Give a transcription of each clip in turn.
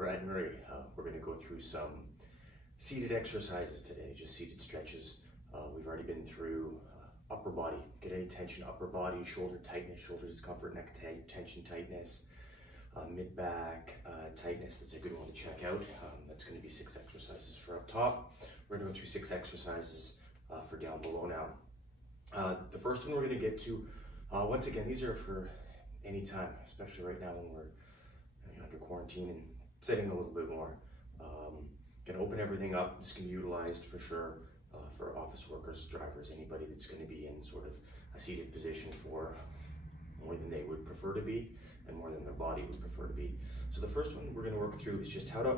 Brad Murray. We're going to go through some seated exercises today, just seated stretches. We've already been through upper body, get any tension, upper body, shoulder tightness, shoulder discomfort, neck tension, tightness, mid-back tightness. That's a good one to check out. That's going to be 6 exercises for up top. We're going through 6 exercises for down below now. The first one we're going to get to, once again, these are for any time, especially right now when we're under quarantine and sitting a little bit more. Gonna open everything up. This can be utilized for sure for office workers, drivers, anybody that's going to be in sort of a seated position for more than they would prefer to be and more than their body would prefer to be. So the first one we're going to work through is just how to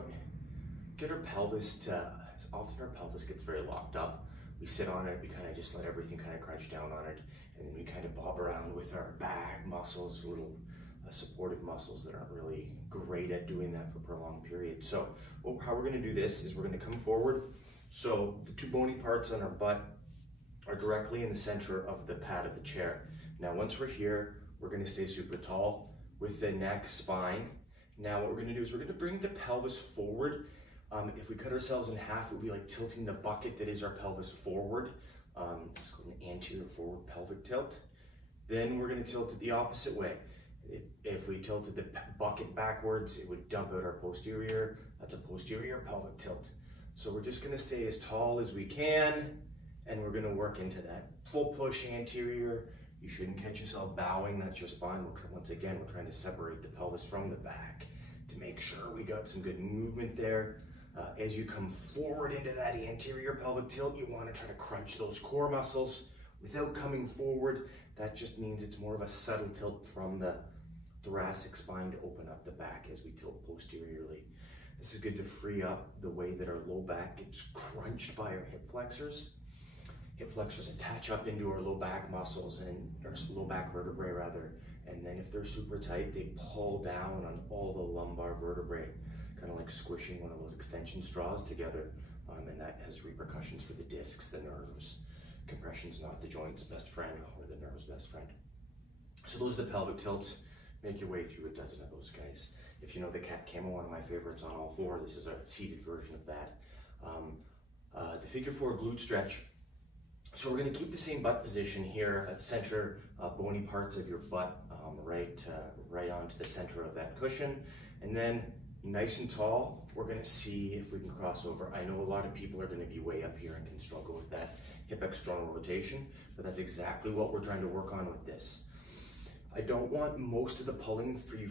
get our pelvis to, often our pelvis gets very locked up. We sit on it, we kind of just let everything kind of crunch down on it, and then we kind of bob around with our back muscles, little supportive muscles that aren't really great at doing that for prolonged periods. So how we're going to do this is we're going to come forward. So the 2 bony parts on our butt are directly in the center of the pad of the chair. Now once we're here, we're going to stay super tall with the neck, spine. Now what we're going to do is we're going to bring the pelvis forward. If we cut ourselves in half, it would be like tilting the bucket that is our pelvis forward. It's called an anterior forward pelvic tilt. Then we're going to tilt it the opposite way. If we tilted the bucket backwards, it would dump out our posterior. That's a posterior pelvic tilt. So we're just going to stay as tall as we can, and we're going to work into that full push anterior. You shouldn't catch yourself bowing. That's your spine. Once again, we're trying to separate the pelvis from the back to make sure we got some good movement there. As you come forward into that anterior pelvic tilt, you want to try to crunch those core muscles without coming forward. That just means it's more of a subtle tilt from the thoracic spine to open up the back as we tilt posteriorly. This is good to free up the way that our low back gets crunched by our hip flexors. Hip flexors attach up into our low back muscles and our low back vertebrae rather. And then if they're super tight, they pull down on all the lumbar vertebrae, kind of like squishing one of those extension straws together. And that has repercussions for the discs, the nerves. Compression's not the joint's best friend or the nerve's best friend. So those are the pelvic tilts. Make your way through a dozen of those guys. If you know the cat camel, one of my favorites on all 4, this is a seated version of that. The figure 4 glute stretch. So we're going to keep the same butt position here at the center, bony parts of your butt, right onto the center of that cushion. And then nice and tall, we're going to see if we can cross over. I know a lot of people are going to be way up here and can struggle with that hip external rotation, but that's exactly what we're trying to work on with this. I don't want most of the pulling for you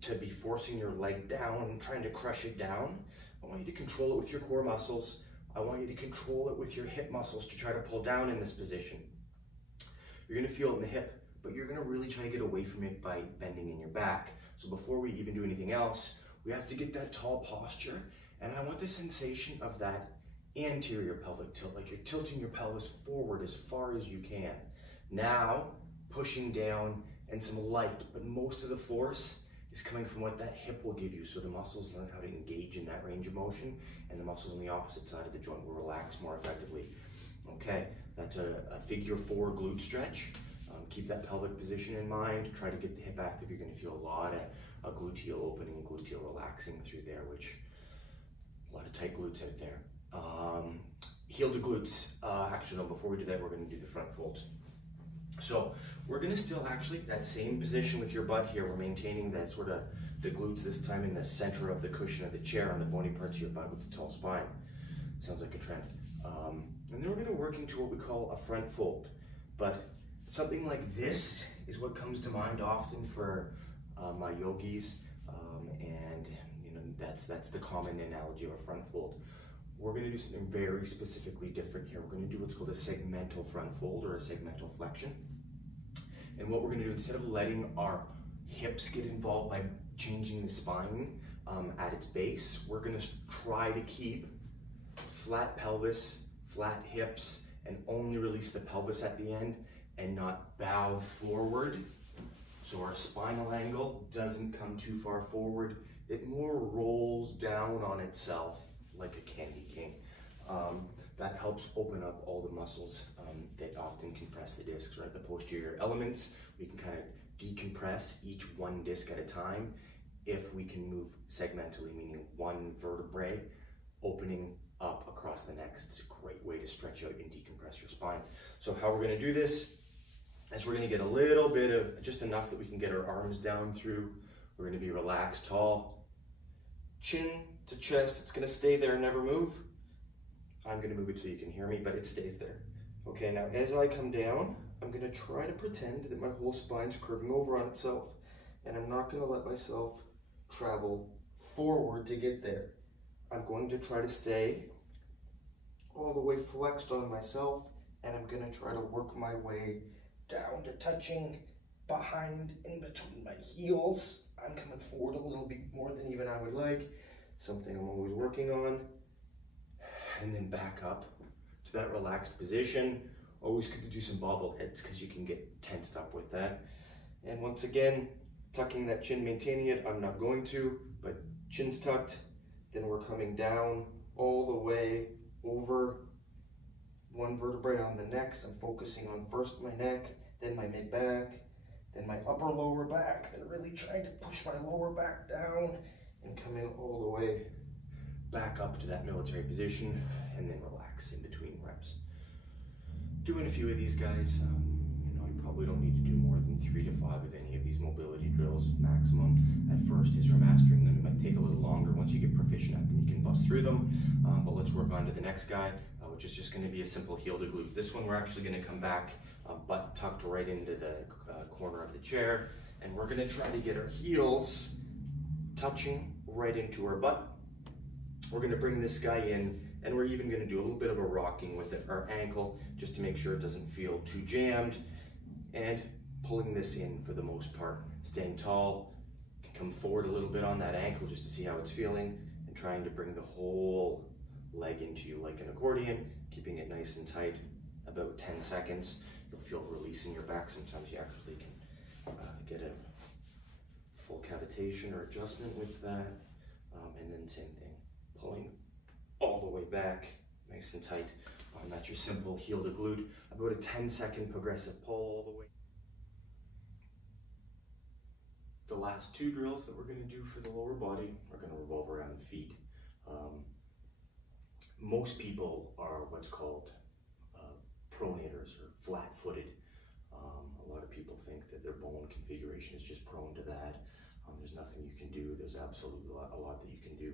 to be forcing your leg down and trying to crush it down. I want you to control it with your core muscles. I want you to control it with your hip muscles to try to pull down in this position. You're going to feel it in the hip, but you're going to really try to get away from it by bending in your back. So before we even do anything else, we have to get that tall posture, and I want the sensation of that anterior pelvic tilt, like you're tilting your pelvis forward as far as you can. Now, pushing down and some light, but most of the force is coming from what that hip will give you. So the muscles learn how to engage in that range of motion, and the muscles on the opposite side of the joint will relax more effectively. Okay, that's a figure 4 glute stretch. Keep that pelvic position in mind. Try to get the hip active. You're going to feel a lot of gluteal opening and gluteal relaxing through there, which a lot of tight glutes out there. Heel to glutes. Actually, no, before we do that, we're going to do the front folds. So we're going to still actually, that same position with your butt here, we're maintaining that sort of the glutes this time in the center of the cushion of the chair on the bony parts of your butt with the tall spine. Sounds like a trend. And then we're going to work into what we call a front fold. But something like this is what comes to mind often for my yogis, and that's the common analogy of a front fold. We're going to do something very specifically different here. We're going to do what's called a segmental front fold or a segmental flexion. And what we're going to do, instead of letting our hips get involved by changing the spine at its base, we're going to try to keep flat pelvis, flat hips, and only release the pelvis at the end and not bow forward. So our spinal angle doesn't come too far forward. It more rolls down on itself like a candy cane. That helps open up all the muscles that often compress the discs, right? The posterior elements, we can kind of decompress each one disc at a time if we can move segmentally, meaning one vertebrae opening up across the neck. It's a great way to stretch out and decompress your spine. So how we're gonna do this is we're gonna get a little bit of, just enough that we can get our arms down through. We're gonna be relaxed, tall, chin to chest. It's gonna stay there, never move. I'm gonna move it so you can hear me, but it stays there. Okay, now as I come down, I'm gonna try to pretend that my whole spine's curving over on itself, and I'm not gonna let myself travel forward to get there. I'm going to try to stay all the way flexed on myself, and I'm gonna try to work my way down to touching behind in between my heels. I'm coming forward a little bit more than even I would like, something I'm always working on. And then back up to that relaxed position. Always good to do some bobbleheads because you can get tensed up with that. And once again, tucking that chin, maintaining it. I'm not going to, but chin's tucked. Then we're coming down all the way over one vertebrae on the neck. So I'm focusing on first my neck, then my mid-back, then my upper lower back. Then really trying to push my lower back down and coming all the way back up to that military position, and then relax in between reps. Doing a few of these guys, you know, you probably don't need to do more than 3 to 5 of any of these mobility drills maximum. At first, as you're mastering them, it might take a little longer. Once you get proficient at them, you can bust through them. But let's work on to the next guy, which is just going to be a simple heel to glute. This one, we're actually going to come back, butt tucked right into the corner of the chair, and we're going to try to get our heels touching right into our butt. We're going to bring this guy in, and we're even going to do a little bit of a rocking with our ankle just to make sure it doesn't feel too jammed, and pulling this in for the most part. Staying tall, can come forward a little bit on that ankle just to see how it's feeling, and trying to bring the whole leg into you like an accordion, keeping it nice and tight, about 10 seconds. You'll feel release in your back. Sometimes you actually can get a full cavitation or adjustment with that, and then same thing. Pulling all the way back, nice and tight. That's your simple heel to glute. About a 10-second progressive pull all the way. The last 2 drills that we're going to do for the lower body are going to revolve around the feet. Most people are what's called pronators or flat-footed. A lot of people think that their bone configuration is just prone to that. There's nothing you can do. There's absolutely a lot that you can do.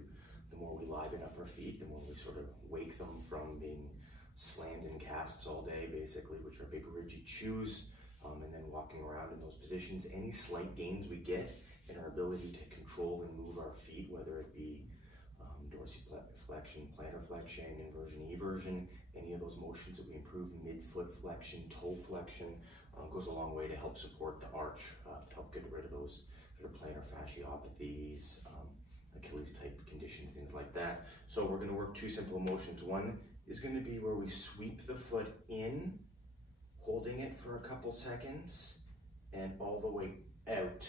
The more we liven up our feet, the more we sort of wake them from being slammed in casts all day, basically, which are big rigid shoes, and then walking around in those positions. Any slight gains we get in our ability to control and move our feet, whether it be dorsiflexion, plantar flexion, inversion, eversion, any of those motions that we improve, mid-foot flexion, toe flexion, goes a long way to help support the arch, to help get rid of those sort of plantar fasciopathies, Achilles type conditions, things like that. So we're going to work 2 simple motions. One is going to be where we sweep the foot in, holding it for a couple seconds, and all the way out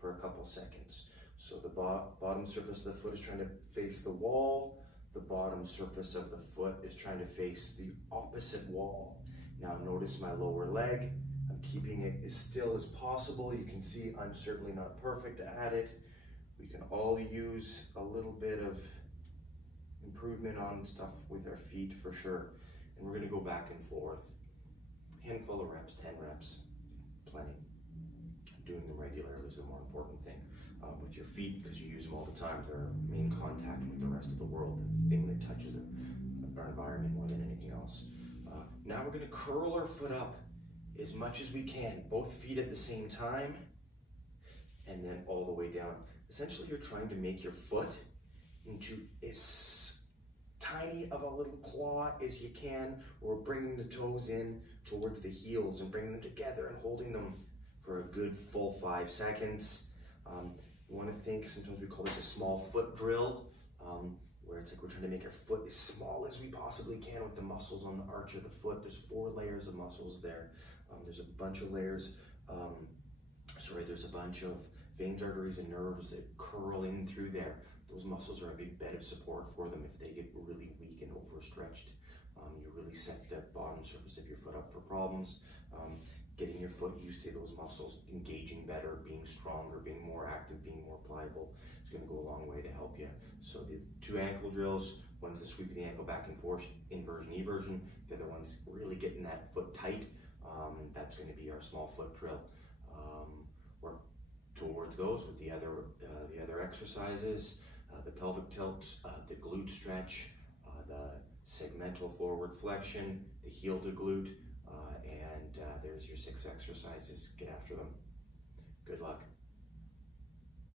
for a couple seconds. So the bottom surface of the foot is trying to face the wall. The bottom surface of the foot is trying to face the opposite wall. Now notice my lower leg. I'm keeping it as still as possible. You can see I'm certainly not perfect at it. We can all use a little bit of improvement on stuff with our feet for sure. And we're going to go back and forth. Handful of reps, 10 reps, plenty. Doing them regularly is the more important thing. With your feet, because you use them all the time, they're in contact with the rest of the world, the thing that touches our environment more than anything else. Now we're going to curl our foot up as much as we can, both feet at the same time, and then all the way down. Essentially, you're trying to make your foot into as tiny of a little claw as you can, or bringing the toes in towards the heels and bringing them together and holding them for a good full 5 seconds. You want to think, sometimes we call this a small foot drill, where it's like we're trying to make our foot as small as we possibly can with the muscles on the arch of the foot. There's 4 layers of muscles there. There's a bunch of layers, there's a bunch of veins, arteries, and nerves that curl in through there. Those muscles are a big bed of support for them. If they get really weak and overstretched, you really set the bottom surface of your foot up for problems. getting your foot used to those muscles, engaging better, being stronger, being more active, being more pliable is going to go a long way to help you. So the 2 ankle drills, one's the sweeping the ankle back and forth, inversion, eversion. The other one's really getting that foot tight. That's going to be our small foot drill. Work towards those with the other exercises, the pelvic tilts, the glute stretch, the segmental forward flexion, the heel to glute, and there's your 6 exercises. Get after them. Good luck.